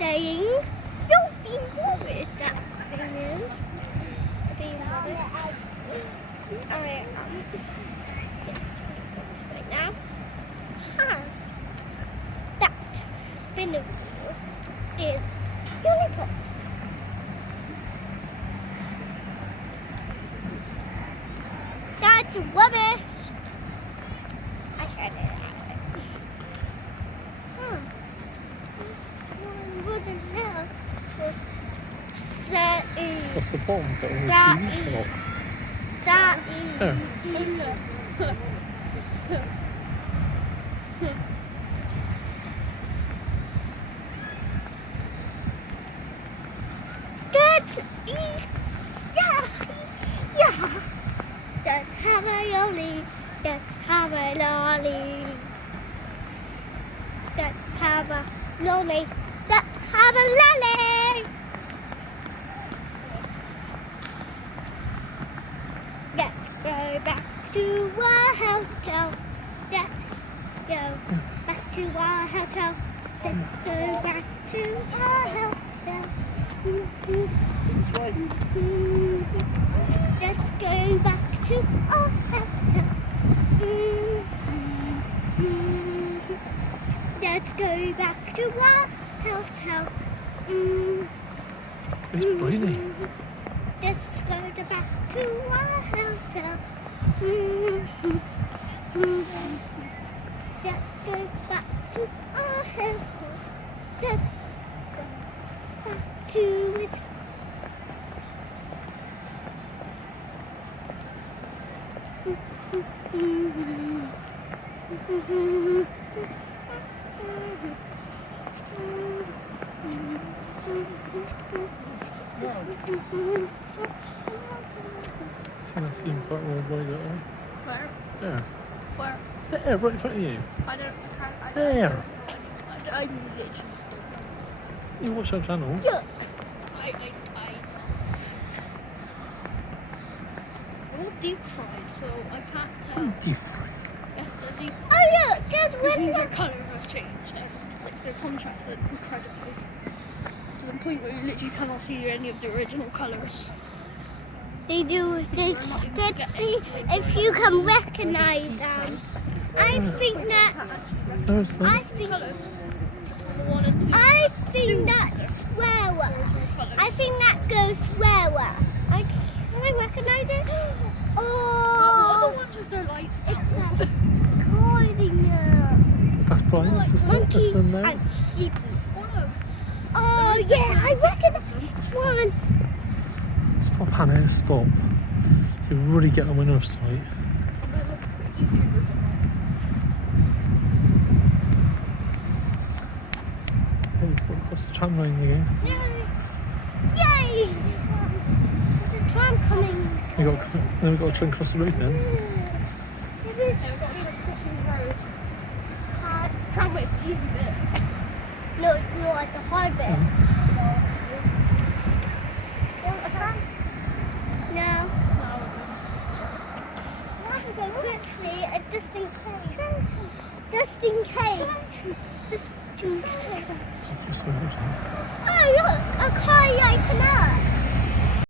saying, don't be worried, that thing is. I am right now. That spinner wheel is lollipop. That's rubbish. I tried it out. Wasn't there. That is. What's the bottom bit on this That TV's is- come off? That is. There. That is. Yeah. Let's have a lolly. Let's have a lolly. Let's have a lolly. Let's have a lolly. Let's go back to our hotel. Let's go back to our hotel. Let's go back to our hotel. Let's go back to our hotel. Let's go back to our hotel. It's brainy. Let's go back to our hotel. Let's go back to our hotel. Let's go back to it. I think that's been quite well right there. Where? There. Where? There, right in front of you. I can't. There. I literally don't know. You watch our channel. Look. It was deep fried, so I can't tell. I'm different. Yes, they're deep fried. Oh look, there's Which means one. their colour has changed and like their contrast is incredibly to the point where you literally cannot see any of the original colours. They do. Let's see if you can recognise them. I think that's. No, it's I not. think. One and two. I think that's swear. I think that goes swear. Can I recognise it? What are the Oh, ones with their lights it's out? a cardinal. That's Brian. That's just not. That's Monkey the name. and sheep. Oh no. Oh yeah, I recognise one. Stop, Hannah. Stop. You really get on my nerves tonight. Hey, what's the tram line again? Yay! There's a tram coming. Then we got a train across the road then. It is. We've got to crossing the road. Hard. Tramway's the easy bit. No, it's not. It's a hard bit. Want a tram? No. We have to go quickly, just in case. Just in case. Just in case. Across the road. Oh, look, a car lighting up.